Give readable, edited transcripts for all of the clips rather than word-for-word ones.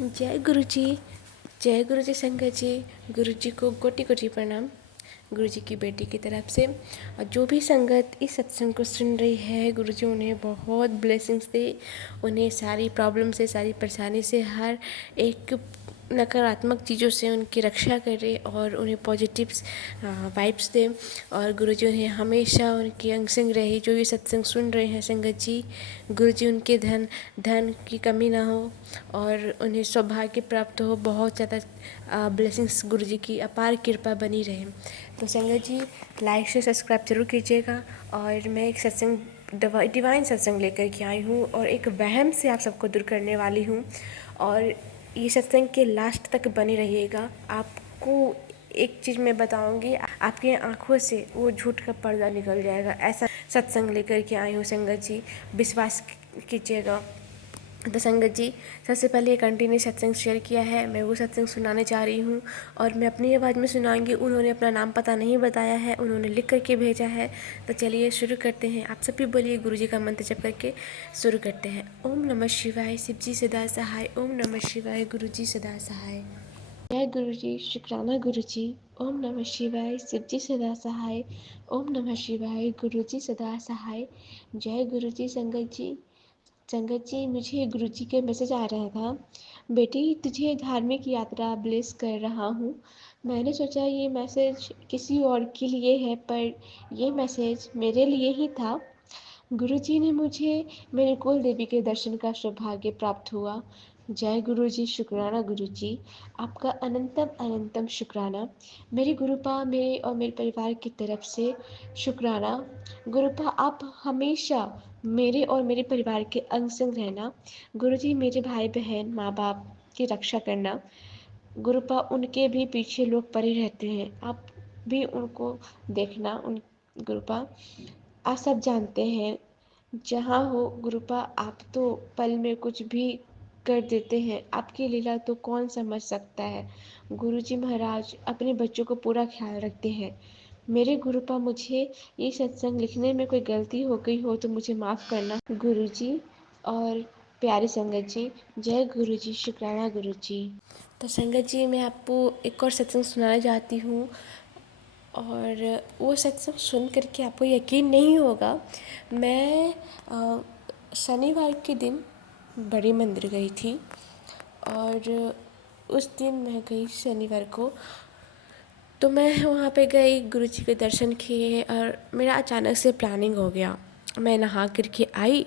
जय गुरु जी। जय गुरु जी संगत जी। गुरु जी को कोटि कोटि प्रणाम। गुरु जी की बेटी की तरफ से और जो भी संगत इस सत्संग को सुन रही है, गुरु जी उन्हें बहुत ब्लेसिंग्स दे, उन्हें सारी प्रॉब्लम से, सारी परेशानी से, हर एक नकारात्मक चीज़ों से उनकी रक्षा करे और उन्हें पॉजिटिव वाइब्स दे। और गुरु जी उन्हें हमेशा उनकी अंग संग रहे। जो ये सत्संग सुन रहे हैं संगत जी, गुरु जी उनके धन की कमी ना हो और उन्हें सौभाग्य प्राप्त हो। बहुत ज़्यादा ब्लेसिंग्स गुरु जी की अपार कृपा बनी रहे। तो संगत जी लाइक से सब्सक्राइब जरूर कीजिएगा। और मैं एक सत्संग डिवाइन सत्संग लेकर के आई हूँ और एक वहम से आप सबको दूर करने वाली हूँ। और ये सत्संग के लास्ट तक बने रहिएगा। आपको एक चीज़ मैं बताऊंगी, आपकी आंखों से वो झूठ का पर्दा निकल जाएगा। ऐसा सत्संग लेकर के आई हूँ संगत जी, विश्वास कीजिएगा। तो संगत जी सबसे पहले कंटिन्यू सत्संग शेयर किया है, मैं वो सत्संग सुनाने जा रही हूँ और मैं अपनी आवाज़ में सुनाऊंगी। उन्होंने अपना नाम पता नहीं बताया है, उन्होंने लिख करके भेजा है। तो चलिए शुरू करते हैं। आप सब भी बोलिए गुरु जी का मंत्र जप करके शुरू करते हैं। ओम नमः शिवाय, शिव जी सदा सहाय। ओम नमः शिवाय, गुरु जी सदा सहाय। जय गुरु जी, शुक्राना गुरु जी। ओम नमः शिवाय, शिव जी सदा सहाय। ओम नमः शिवाय, गुरु जी सदा सहाय। जय गुरु जी संगत जी मुझे गुरु जी के मैसेज आ रहा था, बेटी तुझे धार्मिक यात्रा ब्लेस कर रहा हूँ। मैंने सोचा ये मैसेज किसी और के लिए है, पर ये मैसेज मेरे लिए ही था। गुरु जी ने मुझे मेरे कुल देवी के दर्शन का सौभाग्य प्राप्त हुआ। जय गुरु जी, शुक्राना गुरु जी, आपका अनंतम अनंतम शुक्राना। मेरे गुरुपा मेरे और मेरे परिवार की तरफ से शुक्राना। गुरुपा आप हमेशा मेरे और मेरे परिवार के अंग संग रहना। गुरु जी मेरे भाई बहन माँ बाप की रक्षा करना। गुरुपा उनके भी पीछे लोग पड़े रहते हैं, आप भी उनको देखना। उन गुरुपा आप सब जानते हैं, जहाँ हो गुरुपा आप तो पल में कुछ भी कर देते हैं, आपकी लीला तो कौन समझ सकता है। गुरुजी महाराज अपने बच्चों को पूरा ख्याल रखते हैं। मेरे गुरुपा मुझे ये सत्संग लिखने में कोई गलती हो गई हो तो मुझे माफ़ करना गुरुजी। और प्यारे संगत जी, जय गुरुजी, शुक्राना गुरुजी। तो संगत जी मैं आपको एक और सत्संग सुनाना चाहती हूँ और वो सत्संग सुन करके आपको यकीन नहीं होगा। मैं शनिवार के दिन बड़ी मंदिर गई थी और उस दिन मैं गई शनिवार को। तो मैं वहाँ पे गई, गुरुजी के दर्शन किए और मेरा अचानक से प्लानिंग हो गया। मैं नहा करके आई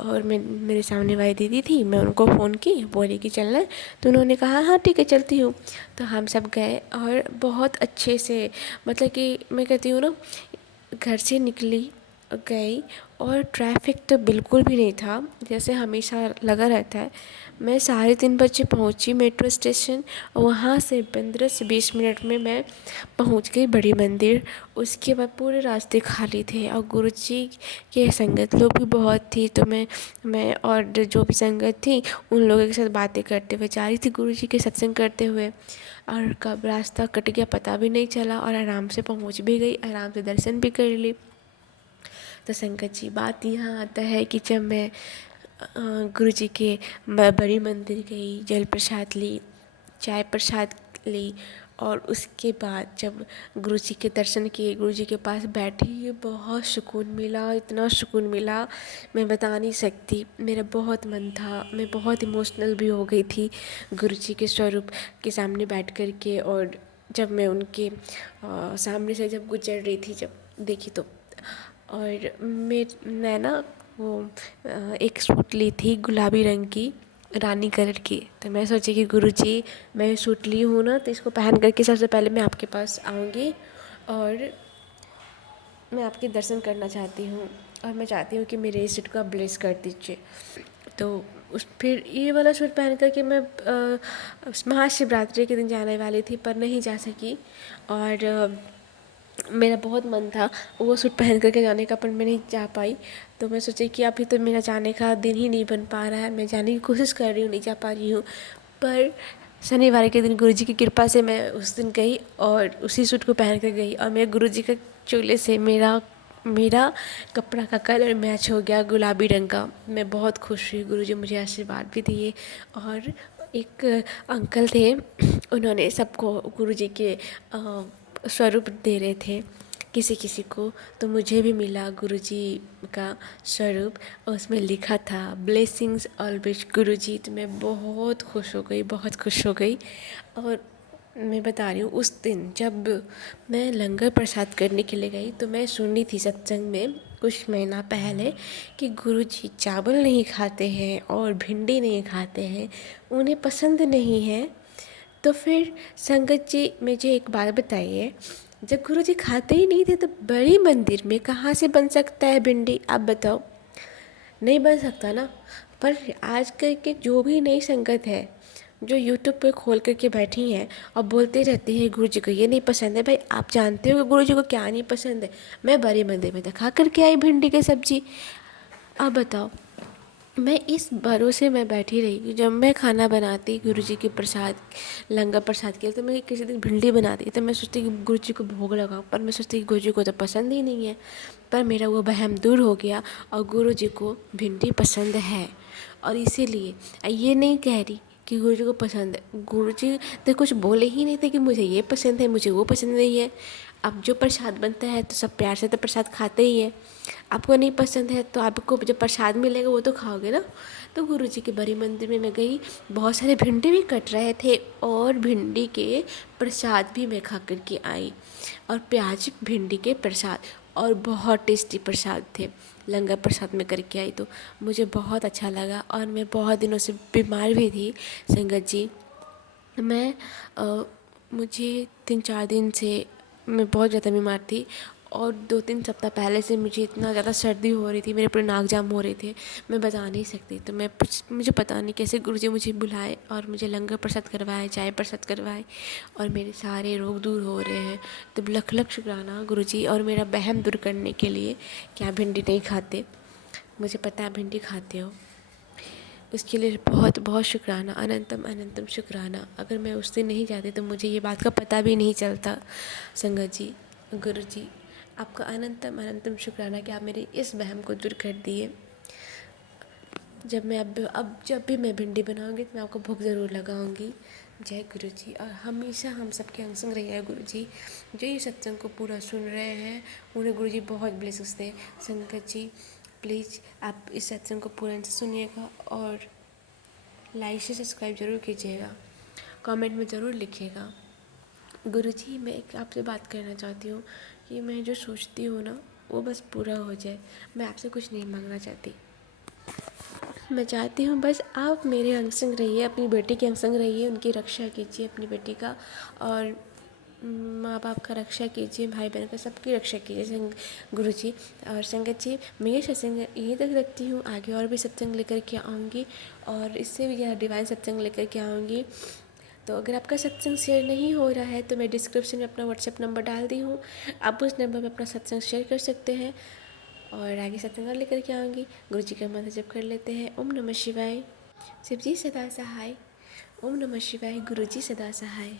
और मेरे सामने वाली दीदी थी, मैं उनको फ़ोन की, बोली कि चलना है। तो उन्होंने कहा हाँ ठीक है चलती हूँ। तो हम सब गए और बहुत अच्छे से, मतलब कि मैं कहती हूँ ना, घर से निकली, गई और ट्रैफिक तो बिल्कुल भी नहीं था जैसे हमेशा लगा रहता है। मैं 3:30 बजे पहुंची मेट्रो स्टेशन और वहाँ से 15 से 20 मिनट में मैं पहुंच गई बड़ी मंदिर। उसके बाद पूरे रास्ते खाली थे और गुरुजी के संगत लोग भी बहुत थी। तो मैं और जो भी संगत थी उन लोगों के साथ बातें करते हुए जा रही थी, गुरुजी के सत्संग करते हुए। और कब रास्ता कट गया पता भी नहीं चला और आराम से पहुंच भी गई, आराम से दर्शन भी कर ली। तो संगत जी बात यहाँ आता है कि जब मैं गुरु जी के बड़ी मंदिर गई, जल प्रसाद ली, चाय प्रसाद ली और उसके बाद जब गुरु जी के दर्शन किए, गुरु जी के पास बैठी, बहुत सुकून मिला, इतना सुकून मिला मैं बता नहीं सकती। मेरा बहुत मन था, मैं बहुत इमोशनल भी हो गई थी गुरु जी के स्वरूप के सामने बैठ कर के। और जब मैं उनके सामने से जब गुजर रही थी, जब देखी तो, और मैं ना वो एक सूट ली थी गुलाबी रंग की, रानी कलर की। तो मैं सोची कि गुरुजी मैं सूट ली हूँ ना, तो इसको पहन करके सबसे पहले मैं आपके पास आऊँगी और मैं आपके दर्शन करना चाहती हूँ और मैं चाहती हूँ कि मेरे इस सूट को आप ब्लेस कर दीजिए। तो उस फिर ये वाला सूट पहन कर के मैं महाशिवरात्रि के दिन जाने वाली थी पर नहीं जा सकी। और मेरा बहुत मन था वो सूट पहन करके जाने का, पर मैं नहीं जा पाई। तो मैं सोची कि अभी तो मेरा जाने का दिन ही नहीं बन पा रहा है, मैं जाने की कोशिश कर रही हूँ, नहीं जा पा रही हूँ। पर शनिवार के दिन गुरुजी की कृपा से मैं उस दिन गई और उसी सूट को पहन कर गई और मेरे गुरुजी के चोले से मेरा मेरा कपड़ा का कलर मैच हो गया गुलाबी रंग का। मैं बहुत खुश हुई, गुरुजी मुझे आशीर्वाद भी दिए और एक अंकल थे, उन्होंने सबको गुरुजी के स्वरूप दे रहे थे किसी किसी को। तो मुझे भी मिला गुरुजी का स्वरूप और उसमें लिखा था ब्लेसिंग्स ऑलवेज गुरुजी। तो मैं बहुत खुश हो गई, बहुत खुश हो गई। और मैं बता रही हूँ, उस दिन जब मैं लंगर प्रसाद करने के लिए गई तो मैं सुनी थी सत्संग में कुछ महीना पहले कि गुरुजी चावल नहीं खाते हैं और भिंडी नहीं खाते हैं, उन्हें पसंद नहीं है। तो फिर संगत जी मुझे एक बात बताइए, जब गुरुजी खाते ही नहीं थे तो बड़ी मंदिर में कहाँ से बन सकता है भिंडी, आप बताओ। नहीं बन सकता ना। पर आजकल के जो भी नई संगत है जो यूट्यूब पे खोल करके बैठी हैं और बोलते रहती हैं गुरु जी को ये नहीं पसंद है। भाई आप जानते हो कि गुरु जी को क्या नहीं पसंद है? मैं बड़ी मंदिर में खा करके आई भिंडी की सब्जी। अब बताओ, मैं इस भरोसे में बैठी रही कि जब मैं खाना बनाती गुरु जी के प्रसाद, लंगर प्रसाद के लिए, तो मैं किसी दिन भिंडी बनाती तो मैं सोचती कि गुरु जी को भोग लगाऊं, पर मैं सोचती कि गुरु जी को तो पसंद ही नहीं है। पर मेरा वो वहम दूर हो गया और गुरु जी को भिंडी पसंद है। और इसीलिए ये नहीं कह रही कि गुरु जी को पसंद है, गुरु जी तो कुछ बोले ही नहीं थे कि मुझे ये पसंद है, मुझे वो पसंद नहीं है। अब जो प्रसाद बनता है तो सब प्यार से तो प्रसाद खाते ही हैं। आपको नहीं पसंद है तो आपको जब प्रसाद मिलेगा वो तो खाओगे ना। तो गुरु जी के बड़ी मंदिर में मैं गई, बहुत सारे भिंडी भी कट रहे थे और भिंडी के प्रसाद भी मैं खा कर के आई। और प्याज भिंडी के प्रसाद, और बहुत टेस्टी प्रसाद थे। लंगर प्रसाद में करके आई तो मुझे बहुत अच्छा लगा। और मैं बहुत दिनों से बीमार भी थी संगत जी। मैं मुझे 3-4 दिन से मैं बहुत ज़्यादा बीमार थी। और 2-3 सप्ताह पहले से मुझे इतना ज़्यादा सर्दी हो रही थी, मेरे पूरे नाक जाम हो रहे थे, मैं बता नहीं सकती। तो मुझे पता नहीं कैसे गुरुजी मुझे बुलाए और मुझे लंगर प्रसाद करवाए, चाय प्रसाद करवाए और मेरे सारे रोग दूर हो रहे हैं। तो लख लख शुक्राना गुरुजी, और मेरा वहम दूर करने के लिए कि आप भिंडी नहीं खाते। मुझे पता है भिंडी खाते हो, उसके लिए बहुत बहुत शुक्राना, अनंतम अनंतम शुक्राना। अगर मैं उस दिन नहीं जाती तो मुझे ये बात का पता भी नहीं चलता। संगत जी, गुरु जी, आपका अनंतम अनंतम शुक्राना कि आप मेरे इस वहम को दूर कर दिए। जब मैं अब जब भी मैं भिंडी बनाऊंगी तो मैं आपको भूख ज़रूर लगाऊंगी। जय गुरु जी। और हमेशा हम सबके अंग संग रहिए गुरु जी। जो ये सत्संग को पूरा सुन रहे हैं उन्हें गुरु जी बहुत ब्लेसिंग्स दें। संगत जी प्लीज़ आप इस सत्संग को पूर्ण से सुनिएगा और लाइक से सब्सक्राइब ज़रूर कीजिएगा, कमेंट में ज़रूर लिखिएगा। गुरुजी, मैं एक आपसे बात करना चाहती हूँ कि मैं जो सोचती हूँ ना वो बस पूरा हो जाए। मैं आपसे कुछ नहीं मांगना चाहती। मैं चाहती हूँ बस आप मेरे अंग संग रहिए, अपनी बेटी के अंग संग रहिए, उनकी रक्षा कीजिए अपनी बेटी का, और माँ बाप का रक्षा कीजिए, भाई बहन का सबकी रक्षा कीजिए गुरुजी। और संगत जी, मैं ये सत्संग यहीं तक रखती हूँ, आगे और भी सत्संग लेकर के आऊँगी और इससे भी ज़्यादा डिवाइन सत्संग लेकर के आऊँगी। तो अगर आपका सत्संग शेयर नहीं हो रहा है तो मैं डिस्क्रिप्शन में अपना व्हाट्सएप नंबर डाल दी हूँ, आप उस नंबर पर अपना सत्संग शेयर कर सकते हैं और आगे सत्संग और लेकर के आऊँगी। गुरु जी का मंत्र जप कर लेते हैं। ओम नमः शिवाय। शिव जी सदा सहाय। ओम नमः शिवाय। गुरु जी सदा सहाय।